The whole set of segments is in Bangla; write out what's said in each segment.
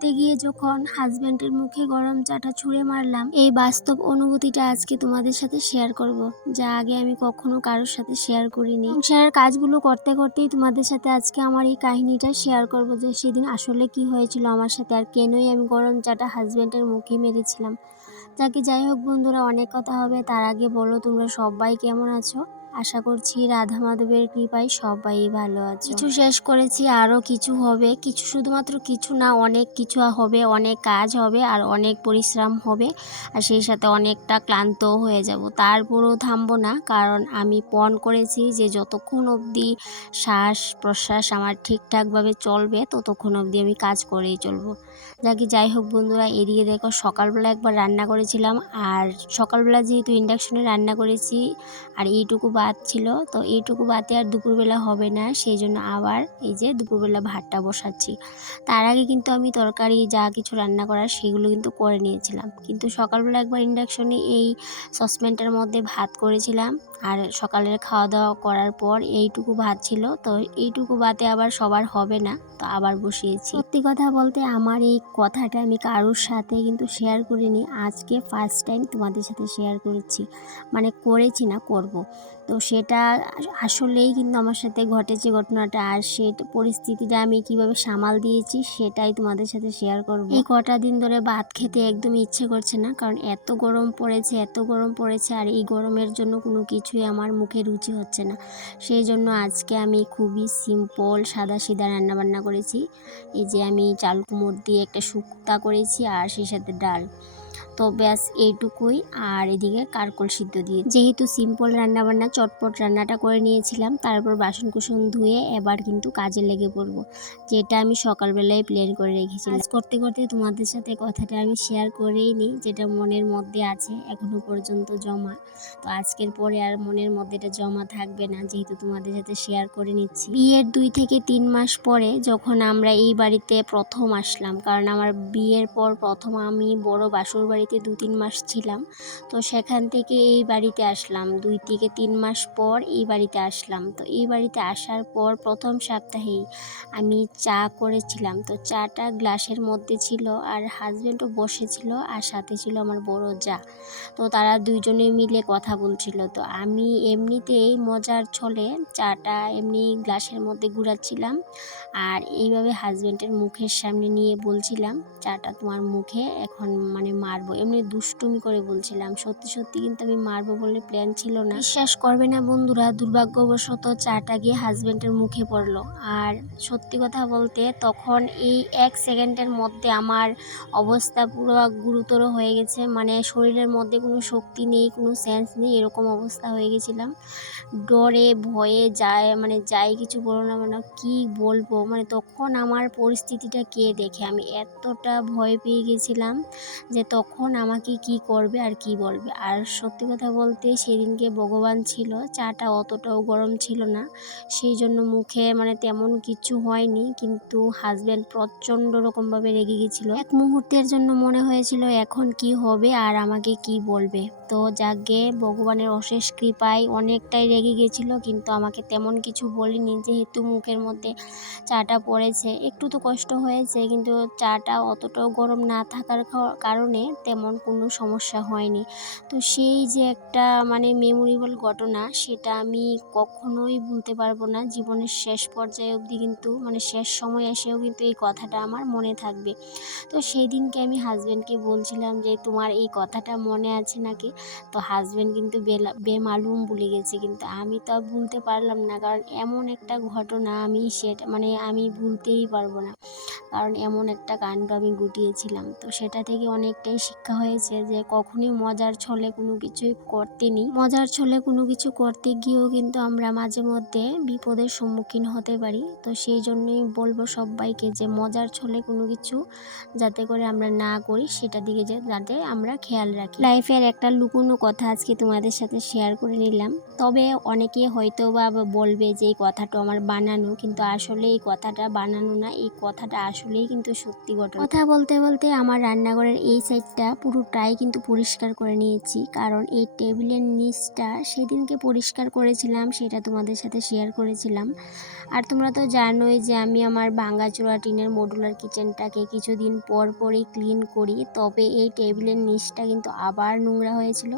করতে গিয়ে যখন হাজব্যান্ডের মুখে গরম চাটা ছুঁড়ে মারলাম, এই বাস্তব অনুভূতিটা আজকে তোমাদের সাথে শেয়ার করব, যা আগে আমি কখনো কারোর সাথে শেয়ার করিনি। সংসারের কাজগুলো করতে করতেই তোমাদের সাথে আজকে আমার এই কাহিনীটা শেয়ার করব, যে সেদিন আসলে কি হয়েছিল আমার সাথে আর কেনই আমি গরম চাটা হাজব্যান্ডের মুখে মেরেছিলাম। যাই হোক বন্ধুরা, অনেক কথা হবে, তার আগে বলো তোমরা সবাই কেমন আছো। আশা করছি রাধা মাধবের কৃপায় সবাই ভালো আছে। কিছু শেষ করেছি, আরও কিছু হবে, কিছু শুধুমাত্র কিছু না, অনেক কিছু হবে, অনেক কাজ হবে আর অনেক পরিশ্রম হবে, আর সেই সাথে অনেকটা ক্লান্তও হয়ে যাব। তারপরেও থামবো না, কারণ আমি পণ করেছি যে যতক্ষণ অবধি শ্বাস প্রশ্বাস আমার ঠিকঠাকভাবে চলবে ততক্ষণ অবধি আমি কাজ করেই চলবো। যাই হোক বন্ধুরা, এদিকে দেখো সকালবেলা একবার রান্না করেছিলাম, আর সকালবেলা যেহেতু ইন্ডাকশনে রান্না করেছি আর এইটুকু ভাত ছিল, তো এইটুকু ভাতে আর দুপুরবেলা হবে না, সেই জন্য আবার এই যে দুপুরবেলা ভাতটা বসাচ্ছি। তার আগে কিন্তু আমি তরকারি যা কিছু রান্না করার সেগুলো কিন্তু করে নিয়েছিলাম, কিন্তু সকালবেলা একবার ইন্ডাকশনে এই সসপ্যানটার মধ্যে ভাত করেছিলাম, আর সকালের খাওয়া দাওয়া করার পর এইটুকু ভাত ছিল, তো এইটুকু ভাতে আবার সবার হবে না, তো আবার বসিয়েছি। সত্যি কথা বলতে আমার এই কথাটা আমি কারোর সাথে কিন্তু শেয়ার করিনি, আজকে ফার্স্ট টাইম তোমাদের সাথে শেয়ার করেছি, মানে করেছি না, করব। তো সেটা আসলেই কিন্তু আমার সাথে ঘটেছে ঘটনাটা, আর সেই পরিস্থিতিটা আমি কিভাবে সামাল দিয়েছি সেটাই তোমাদের সাথে শেয়ার করব। এই কটা দিন ধরে ভাত খেতে একদম ইচ্ছে করছে না, কারণ এত গরম পড়েছে, এত গরম পড়েছে, আর এই গরমের জন্য কোনো কিছুই আমার মুখে রুচি হচ্ছে না। সেই জন্য আজকে আমি খুবই সিম্পল সাদা সিধা রান্নাবান্না করেছি। এই যে আমি চাল কুমড় দিয়ে একটা শুক্তা করেছি, আর সেই সাথে ডাল, তো ব্যাস এইটুকুই। আর এদিকে কারকল সিদ্ধ দিয়ে, যেহেতু সিম্পল রান্নাবান্না চটপট রান্নাটা করে নিয়েছিলাম, তারপর বাসন কুসন ধুয়ে এবার কিন্তু কাজে লেগে পড়বো, যেটা আমি সকালবেলায় প্ল্যান করে রেখেছিলাম। করতে করতে তোমাদের সাথে কথাটা আমি শেয়ার করেই নিই, যেটা মনের মধ্যে আছে এখনো পর্যন্ত জমা, তো আজকের পরে আর মনের মধ্যে এটা জমা থাকবে না, যেহেতু তোমাদের সাথে শেয়ার করে নিচ্ছি। বিয়ের 2 থেকে 3 মাস পরে যখন আমরা এই বাড়িতে প্রথম আসলাম, কারণ আমার বিয়ের পর প্রথম আমি বড় বাসুর বাড়িতে 2-3 মাস ছিলাম, তো সেখান থেকে এই বাড়িতে আসলাম 2 থেকে 3 মাস পর এই বাড়িতে আসলাম। তো এই বাড়িতে আসার পর প্রথম সপ্তাহেই আমি চা করেছিলাম, তো চাটা গ্লাসের মধ্যে ছিল, আর হাজব্যান্ডও বসেছিল, আর সাথে ছিল আমার বড় যা, তো তারা দুইজনে মিলে কথা বলছিল। তো আমি এমনিতেই মজার ছলে চাটা এমনি গ্লাসের মধ্যে ঘুরাচ্ছিলাম, আর এইভাবে হাজব্যান্ডের মুখের সামনে নিয়ে বলছিলাম চাটা তোমার মুখে এখন মানে মারবো, এমনি দুষ্টুমি করে বলছিলাম, সত্যি সত্যি কিন্তু আমি মারবো বলে প্ল্যান ছিল না। বিশ্বাস করবে না বন্ধুরা, দুর্ভাগ্যবশত চাটা গিয়ে হাজব্যান্ডের মুখে পড়লো, আর সত্যি কথা বলতে তখন এই 1 সেকেন্ডের মধ্যে আমার অবস্থা পুরো গুরুতর হয়ে গেছে, মানে শরীরের মধ্যে কোনো শক্তি নেই, কোনো সেন্স নেই, এরকম অবস্থা হয়ে গেছিলাম। ডরে ভয়ে যাই কিছু বলো না, মানে কি বলবো, মানে তখন আমার পরিস্থিতিটা কে দেখে আমি এতটা ভয় পেয়ে গেছিলাম যে তখন আমাকে কি করবে আর কি বলবে। আর সত্যি কথা বলতে সেদিনকে ভগবান ছিল, চাটা অতটাও গরম ছিল না, সেই জন্য মুখে মানে তেমন কিছু হয়নি, কিন্তু হাজব্যান্ড প্রচণ্ড রকমভাবে রেগে গেছিলো। এক মুহূর্তের জন্য মনে হয়েছিল এখন কি হবে আর আমাকে কি বলবে। তো যাকে ভগবানের অশেষ কৃপায় অনেকটাই রেগে গেছিলো, কিন্তু আমাকে তেমন কিছু বলিনি, যেহেতু মুখের মধ্যে চাটা পড়েছে, একটু তো কষ্ট হয়েছে, কিন্তু চাটা অতটাও গরম না থাকার কারণে তেমন কোনো সমস্যা হয়নি। তো সেই যে একটা মানে মেমোরেবল ঘটনা, সেটা আমি কখনোই ভুলতে পারবো না জীবনের শেষ পর্যায়ে অবধি, কিন্তু মানে শেষ সময় এসেও কিন্তু এই কথাটা আমার মনে থাকবে। তো সেই দিনকে আমি হাজব্যান্ডকে বলছিলাম যে তোমার এই কথাটা মনে আছে নাকি, তো হাজব্যান্ড কিন্তু বেমালুম ভুলে গেছে, কিন্তু আমি তো আর ভুলতে পারলাম না, কারণ এমন একটা ঘটনা আমি সেটা মানে আমি ভুলতেই পারবো না, কারণ এমন একটা কাণ্ড আমি ঘটিয়েছিলাম। তো সেটা থেকে অনেকটাই শিক্ষা হয়েছে যে কখনোই মজার ছলে কোনো কিছুই করতে নেই, মজার ছলে কোনো কিছু করতে গিয়েও কিন্তু আমরা মাঝে মধ্যে বিপদের সম্মুখীন হতে পারি। তো সেই জন্যই বলবো সবাইকে যে মজার ছলে কোনো কিছু যাতে করে আমরা না করি, সেটা দিকে যাতে আমরা খেয়াল রাখি। লাইফের একটা লুকোনো কথা আজকে তোমাদের সাথে শেয়ার করে নিলাম, তবে অনেকে হয়তো বা বলবে যে এই কথাটা আমার বানানো, কিন্তু আসলে এই কথাটা বানানো না, এই কথাটা আসলেই কিন্তু সত্যি ঘটনা। কথা বলতে বলতে আমার রান্নাঘরের এই সাইডটা পুরোটাই কিন্তু পরিষ্কার করে নিয়েছি, কারণ এই টেবিলের নিচটা সেদিনকে পরিষ্কার করেছিলাম, সেটা তোমাদের সাথে শেয়ার করেছিলাম। আর তোমরা তো জানোই যে আমি আমার ভাঙাচোরা টিনের মডুলার কিচেনটাকে কিছুদিন পর পরই ক্লিন করি, তবে এই টেবিলের নিচটা কিন্তু আবার নোংরা হয়েছিল।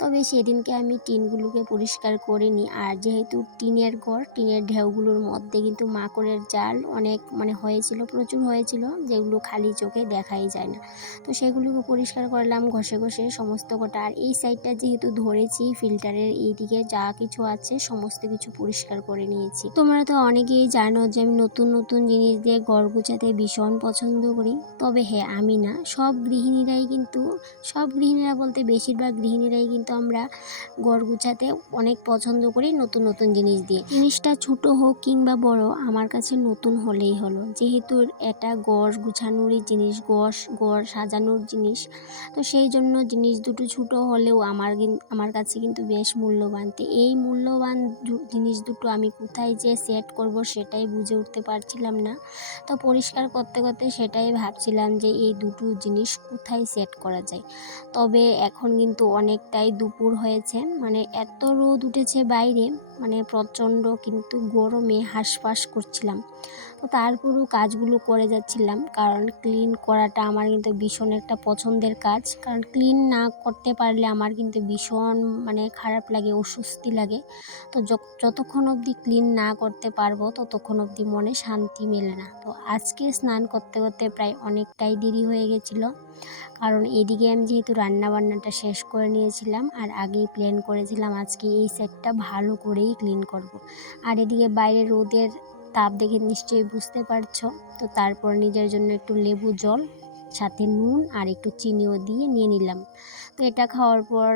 তবে সেদিনকে আমি টিনগুলোকে পরিষ্কার করিনি। আর যেহেতু টিনের ঘর, টিনের ঢেউগুলোর মধ্যে কিন্তু মাকড়ের জাল অনেক হয়েছিল, প্রচুর হয়েছিল, যেগুলো খালি চোখে দেখাই যায় না। তো সেগুলোকে পরিষ্কার করলাম ঘষে ঘষে সমস্ত কটা। আর এই সাইডটা যেহেতু ধরেছি, ফিল্টারের এইদিকে যা কিছু আছে সমস্ত কিছু পরিষ্কার করে নিয়েছি। তোমরা তো অনেকেই জানো যে আমি নতুন নতুন জিনিস দিয়ে ঘর গোছাতে ভীষণ পছন্দ করি। তবে হ্যাঁ, আমি না, সব গৃহিণীরা বলতে বেশিরভাগ গৃহিণীরাই কিন্তু আমরা ঘর গোছাতে অনেক পছন্দ করি নতুন নতুন জিনিস দিয়ে। জিনিসটা ছোট হোক কিংবা বড়, আমার কাছে নতুন হলেই হলো। যেহেতু এটা ঘর গুছানোরই জিনিস, ঘর সাজানোর জিনিস, তো সেই জন্য জিনিস দুটো ছোট হলেও আমার কাছে কিন্তু বেশ মূল্যবান। তো এই মূল্যবান জিনিস দুটো আমি কোথায় যে সেট করব সেটাই বুঝে উঠতে পারছিলাম না। তো পরিষ্কার করতে করতে সেটাই ভাবছিলাম যে এই দুটো জিনিস কোথায় সেট করা যায়। তবে এখন কিন্তু অনেকটাই দুপুর হয়েছে, এত রোদ উঠেছে বাইরে, প্রচণ্ড, কিন্তু গরমে হাঁসফাঁস করছিলাম। তো তারপরেও কাজগুলো করে যাচ্ছিলাম, কারণ ক্লিন করাটা আমার কিন্তু ভীষণ একটা পছন্দের কাজ। কারণ ক্লিন না করতে পারলে আমার কিন্তু ভীষণ খারাপ লাগে, অস্বস্তি লাগে। তো যতক্ষণ অবধি ক্লিন না করতে পারবো ততক্ষণ অবধি মনে শান্তি মেলে না। তো আজকে স্নান করতে করতে প্রায় অনেকটাই দেরি হয়ে গেছিলো, কারণ এদিকে আমি যেহেতু রান্নাবান্নাটা শেষ করে নিয়েছিলাম আর আগেই প্ল্যান করেছিলাম আজকে এই সেটটা ভালো করেই ক্লিন করব। আর এদিকে বাইরে রোদের তাপ দেখে নিশ্চয়ই বুঝতে পারছো। তো তারপর নিজের জন্য একটু লেবু জল, সাথে নুন আর একটু চিনিও দিয়ে নিয়ে নিলাম। তো এটা খাওয়ার পর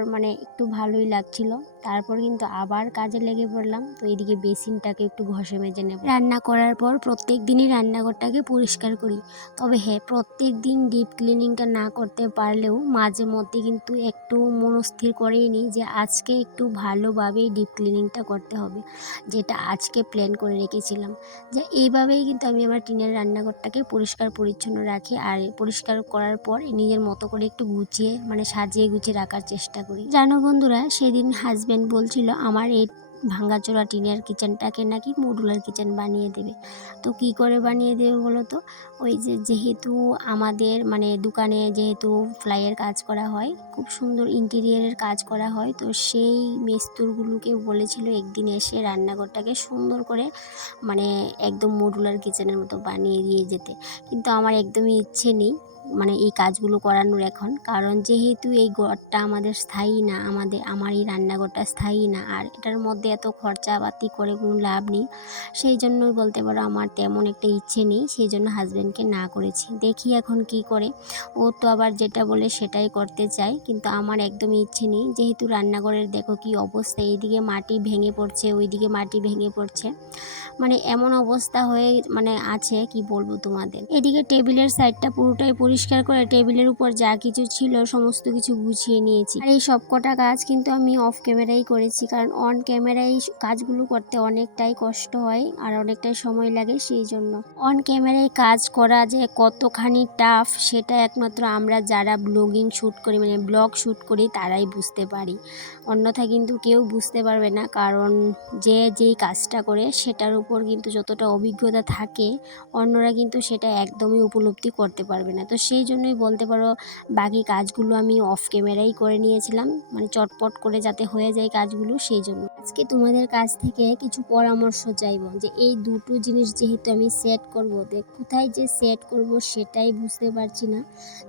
একটু ভালোই লাগছিল। তারপর কিন্তু আবার কাজে লেগে পড়লাম। তো এদিকে বেসিনটাকে একটু ঘষে মেজে নেব। রান্না করার পর প্রত্যেক দিনই রান্নাঘরটাকে পরিষ্কার করি। তবে হ্যাঁ, প্রত্যেক দিন ডিপ ক্লিনিংটা না করতে পারলেও মাঝে মধ্যে কিন্তু একটু মনস্থির করেই নিই যে আজকে একটু ভালোভাবেই ডিপ ক্লিনিংটা করতে হবে, যেটা আজকে প্ল্যান করে রেখেছিলাম। যে এইভাবেই কিন্তু আমি আমার টিনের রান্নাঘরটাকে পরিষ্কার পরিচ্ছন্ন রাখি। আর পরিষ্কার করার পর নিজের মতো করে একটু গুছিয়ে সাজিয়ে গুছিয়ে রাখার চেষ্টা করি। জানো বন্ধুরা, সেদিন হাজব্যান্ড বলছিল আমার এই ভাঙাচোরা টিনের কিচেনটাকে নাকি মডুলার কিচেন বানিয়ে দেবে। তো কি করে বানিয়ে দেবে বলো তো? ওই যেহেতু আমাদের দোকানে যেহেতু ফ্লাইয়ের কাজ করা হয়, খুব সুন্দর ইন্টেরিয়ারের কাজ করা হয়, তো সেই মিস্ত্রিগুলোকে বলেছিল একদিন এসে রান্নাঘরটাকে সুন্দর করে একদম মডুলার কিচেনের মতো বানিয়ে দিয়ে যেতে। কিন্তু আমার একদমই ইচ্ছে নেই এই কাজগুলো করানোর এখন, কারণ যেহেতু এই ঘরটা আমাদের স্থায়ী না, আমার এই রান্নাঘরটা স্থায়ী না, আর এটার মধ্যে এত খরচাপাতি করে কোনো লাভ নেই। সেই জন্যই বলতে পারো আমার তেমন একটা ইচ্ছে নেই, সেই জন্য হাজব্যান্ডকে না করেছি। দেখি এখন কি করে, ও তো আবার যেটা বলে সেটাই করতে চায়, কিন্তু আমার একদমই ইচ্ছে নেই। যেহেতু রান্নাঘরের দেখো কি অবস্থা, এইদিকে মাটি ভেঙে পড়ছে, ওইদিকে মাটি ভেঙে পড়ছে, এমন অবস্থা হয়ে আছে কি বলবো তোমাদের। এদিকে টেবিলের সাইডটা পুরোটাই পরিষ্কার করে টেবিলের উপর যা কিছু ছিল সমস্ত কিছু গুছিয়ে নিয়েছি। আর এই সব কটা কাজ কিন্তু আমি অফ ক্যামেরাই করেছি, কারণ অন ক্যামেরায় কাজগুলো করতে অনেকটাই কষ্ট হয় আর অনেকটাই সময় লাগে। সেই জন্য অন ক্যামেরায় কাজ করা যে কতখানি টাফ, সেটা একমাত্র আমরা যারা ব্লগিং শ্যুট করি ব্লগ শ্যুট করি তারাই বুঝতে পারি। অন্যথায় কিন্তু কেউ বুঝতে পারবে না, কারণ যেই কাজটা করে সেটার উপর কিন্তু যতটা অভিজ্ঞতা থাকে অন্যরা কিন্তু সেটা একদমই উপলব্ধি করতে পারবে না। তো সেই জন্যই বলতে পারো বাকি কাজগুলো আমি অফ ক্যামেরাই করে নিয়েছিলাম, চটপট করে যাতে হয়ে যায় কাজগুলো। সেই জন্য আজকে তোমাদের কাছ থেকে কিছু পরামর্শ চাইবো, যে এই দুটো জিনিস যেহেতু আমি সেট করবো, কোথায় যে সেট করব সেটাই বুঝতে পারছি না।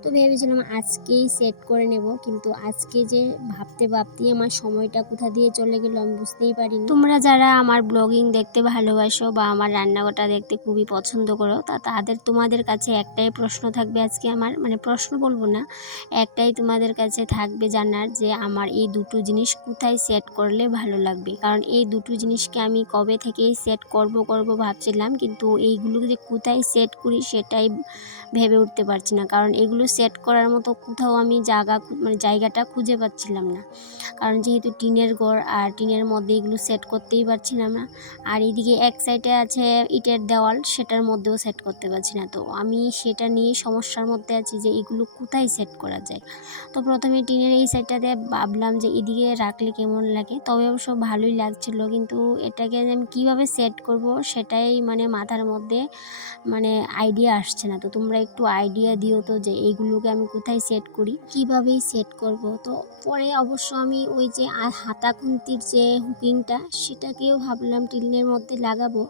তো ভেবেছিলাম আজকেই সেট করে নেব, কিন্তু আজকে যে ভাবতে ভাবতেই আমার সময়টা কোথা দিয়ে চলে গেল আমি বুঝতেই পারিনি। তোমরা যারা আমার ব্লগিং দেখতে ভালোবাসো বা আমার রান্নাঘরটা দেখতে খুবই পছন্দ করো, তোমাদের কাছে একটাই প্রশ্ন থাকবে আজকে আমার, প্রশ্ন বলবো না, একটাই তোমাদের কাছে থাকবে জানার, যে আমার এই দুটো জিনিস কোথায় সেট করলে ভালো লাগবে। কারণ এই দুটো জিনিসকে আমি কবে থেকেই সেট করব ভাবছিলাম, কিন্তু এইগুলো যে কোথায় সেট করি সেটাই ভেবে উঠতে পারছি না, কারণ এগুলো সেট করার মতো কোথাও আমি জায়গাটা খুঁজে পাচ্ছিলাম না। কারণ যেহেতু টিনের ঘর, আর টিনের মধ্যে এগুলো সেট করতেই পারছিলাম না। আর এইদিকে এক সাইডে আছে ইটের দেওয়াল, সেটার মধ্যেও সেট করতে পারছি না। তো আমি সেটা নিয়ে সমস্যার মধ্যে আছি যে এগুলো কোথায় সেট করা যায়। তো প্রথমে টিনের এই সাইডটাতে ভাবলাম যে এদিকে রাখলে কেমন লাগে, তবে অবশ্য ভালোই লাগছিল, কিন্তু এটাকে যে আমি কীভাবে সেট করব সেটাই মাথার মধ্যে আইডিয়া আসছে না। তো তোমরা একটু আইডিয়া দিও তো যে এইগুলোকে আমি কোথায় সেট করি, কীভাবেই সেট করব। তো পরে অবশ্য আমি ওই যে হাতা খুন্তির যে হুকিংটা, সেটাকেও ভাবলাম টিনের মধ্যে লাগাবো,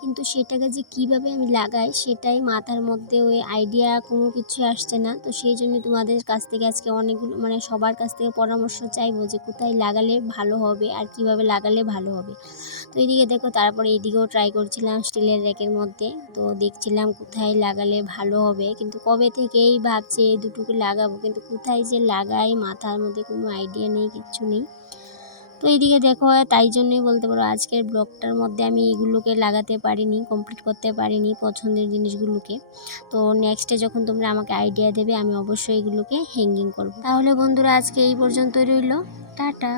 কিন্তু সেটাকে যে কিভাবে আমি লাগাই সেটাই মাথার মধ্যে ওই আইডিয়া কোনো কিছু আসছে না। তো সেই জন্য তোমাদের কাছ থেকে আজকে অনেকগুলো সবার কাছ থেকে পরামর্শ চাইবো যে কোথায় লাগালে ভালো হবে আর কিভাবে লাগালে ভালো হবে। তো এদিকে দেখো, তারপরে এদিকেও ট্রাই করছিলাম স্টিলের র্যাকের মধ্যে, তো দেখছিলাম কোথায় লাগালে ভালো হবে, কিন্তু কবে থেকেই ভাবছি এই দুটোকে লাগাবো, কিন্তু কোথায় যে লাগাই মাথার মধ্যে কোনো আইডিয়া নেই, কিচ্ছু নেই। তো এইদিকে দেখো, তাই জন্যই বলতে পারো আজকের ব্লগটার মধ্যে আমি এগুলোকে লাগাতে পারিনি, কমপ্লিট করতে পারিনি পছন্দের জিনিসগুলোকে। তো নেক্সটে যখন তোমরা আমাকে আইডিয়া দেবে আমি অবশ্যই এগুলোকে হ্যাঙ্গিং করব। তাহলে বন্ধুরা আজকে এই পর্যন্তই রইল, টাটা।